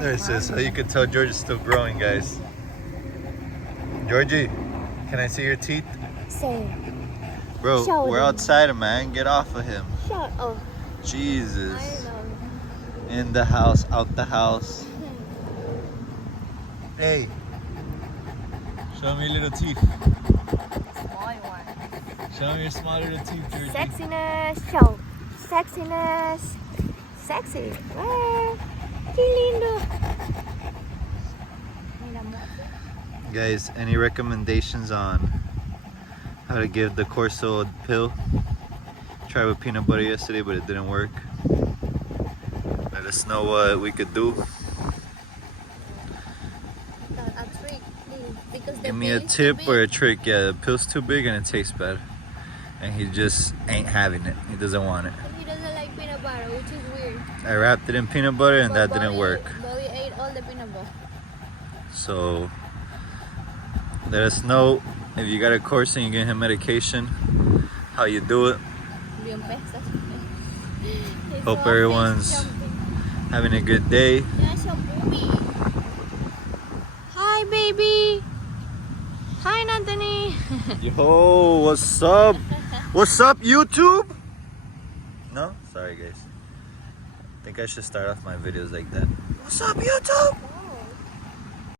There it is. So you can tell George is still growing, guys. Georgie, can I see your teeth? Same. Bro, Show we're them. outside, man. Get off of him. Shut up. Jesus. I know. In the house, out the house. Hey. Show me your little teeth. Small one. Show me your small little teeth, Georgie. Sexiness. Show. Sexiness. Sexy. Ah, qué lindo. Mira, amor. Guys, any recommendations on how to give the Corso a pill? Tried with peanut butter yesterday, but it didn't work. Let us know what we could do. A trick, please, because the Give me a pill is tip too or a big. trick. Yeah, the pill's too big and it tastes bad. And he just ain't having it. He doesn't want it. He doesn't like peanut butter, which is weird. I wrapped it in peanut butter and But that didn't work. Bobby ate all the peanut butter. So let us know if you got a course and you get him medication, how you do it. Bien pesas. Hope everyone's having a good day. Hi, baby. Hi, Anthony. Yo, what's up? What's up, YouTube? No? Sorry, guys. I think I should start off my videos like that. What's up, YouTube?